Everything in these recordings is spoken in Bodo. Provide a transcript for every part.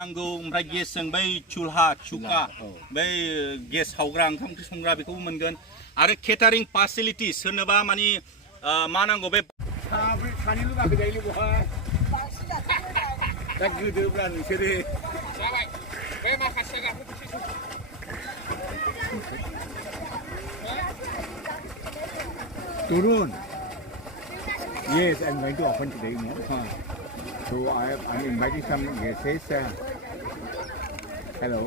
नांगौ ओमफ्राय गेसजों बै चुल्हा चुका बै गेस सावग्रा ओंखाम ओंख्रि संग्रा बेखौबो मोनगोन आरो केटारिं फेसिलिटि सोरनोबा मानि मा नांगौ बे सानैल' गाखोजायोलै बहाय दा गोदोब्ला नोंसोरो जाबाय बे माखासे Turun. Yes, I'm going to open today. No? So I'm inviting some guests. Hello.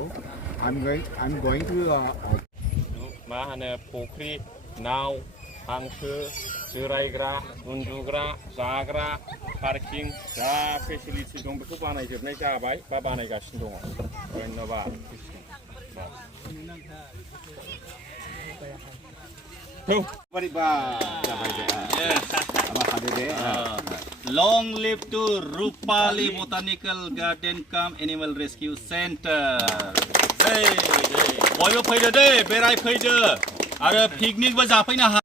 I'm going to. मा होनो फुख्रि नाव हांसो जिरायग्रा उन्दुग्रा जाग्रा पार्किं जा फेसिलिटि दं बेखौ बानायजोबनाय जाबाय बा बानायगासिनो दङ धन्यबाद Long live to Rupali Botanical Garden Cum Animal Rescue Center. बयबो फैदो दे बेराय फैदो आरो पिकनिकबो जाफैनो हा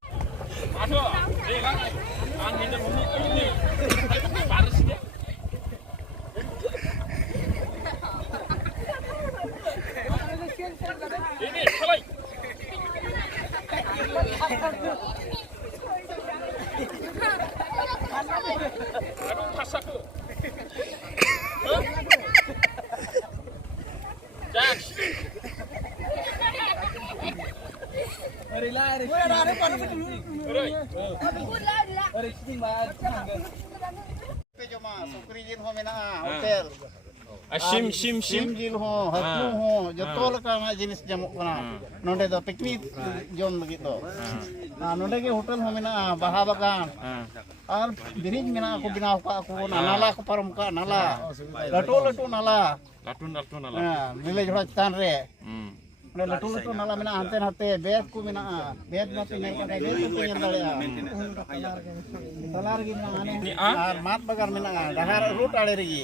sim jil ho hatu ho joto lekana jenis jamuk kana nonde do piknik jom lagi do nonde ge hotel ho mena baha bagan ar bridge mena aku binaw ka aku nala ko parom ka nala latu nala nilai jora tan re latu nala mena ante hate bed ku mena bed mati nai ka bed ku nyel dale talar gi mena ane ar mat bagar mena dahar root ale regi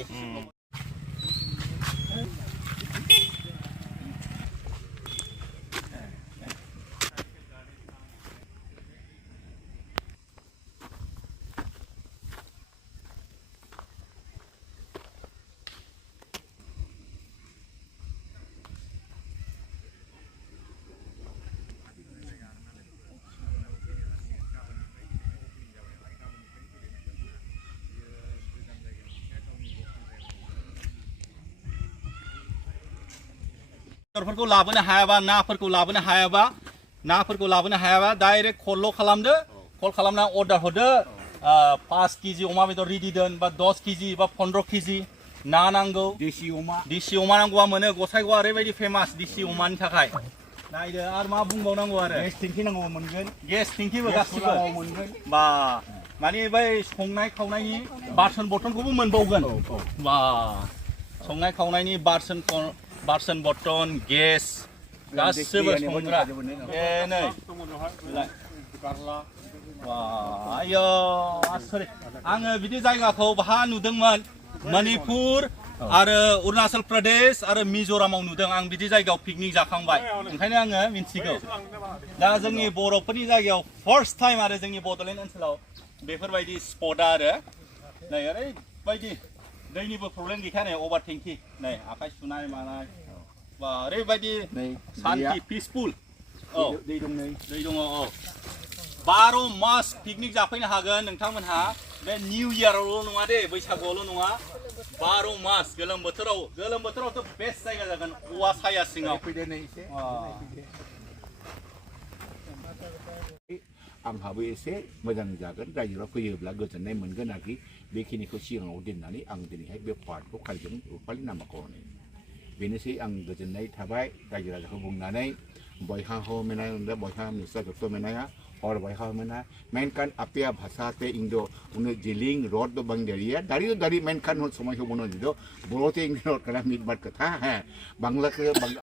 फोरखौ लाबोनो हायाबा नाफोरखौ लाबोनो हायाबा डाइरेक्ट कल खालामदो कल खालामना अर्डार हरदो 5 केजि अमा बेदर रेडि दोन बा 10 केजि बा 15 केजि ना नांगौ देसि अमा नांगौआ मोनो गसाइगावआ ओरैबायदि फेमास देसि अमानि थाखाय नायदो आरो मा बुंबावनांगौ आरो गेस टेंकि नांगौ मोनगोन गेस टेंकिबो गासिबो मोनगोन बा माने बै संनाय खावनायनि बासन बर्तनखौबो मोनबावगोन बा संनाय खावनायनि बासन बर्तन गेस गासिबो संग्रा ए नै आयो आसरित आङो बिदि जायगाखौ बाहा नुदोंमोन मणिपुर आरो अरुणाचल प्रदेश आरो मिजोरामाव नुदों आं बिदि जायगायाव पिकनिक जाखांबाय ओंखायनो आङो मिन्थिगौ दा जोंनि बर'फोरनि जायगायाव फार्स्ट टाइम आरो जोंनि बड'लेण्ड ओनसोलाव बेफोरबायदि स्पटआ आरो नै ओरैबायदि दैनिबो प्रब्लेम गैखाया नै अभार टेंकि नै आखाइ सुनाय मानाय बा ओरैबायदि शान्ति पिसफुल दै दङ 12 मास पिकनिक जाफैनो हागोन नोंथांमोनहा बे निउ इयारावल' नङा दे बैसागुआवल' नङा 12 मास गोलोम बोथोरावथ' बेस्ट जायगा जागोन औवा साया सिङाव आंहाबो एसे मोजां जागोन रायजोआ फैयोब्ला गोजोननाय मोनगोन आरोखि बेखिनिखौ सिगाङाव दोननानै आं दिनैहाय बे पार्टखौ खालामदों रुपालि नामाखौ बेनोसै आं गोजोननाय थाबाय रायजो राजाखौ बुंनानै बयहा हो मेनाय बयहा निसा जत मेनाया और बयहा मेना मेनकान आपेया भाषा ते इंदो उन्हें जिलिंग रोड दो बंग दारी मेनकान हो समय हो बनो जिदो बोलोते इंदो रोड कना मिट बार कथा है बांग्ला के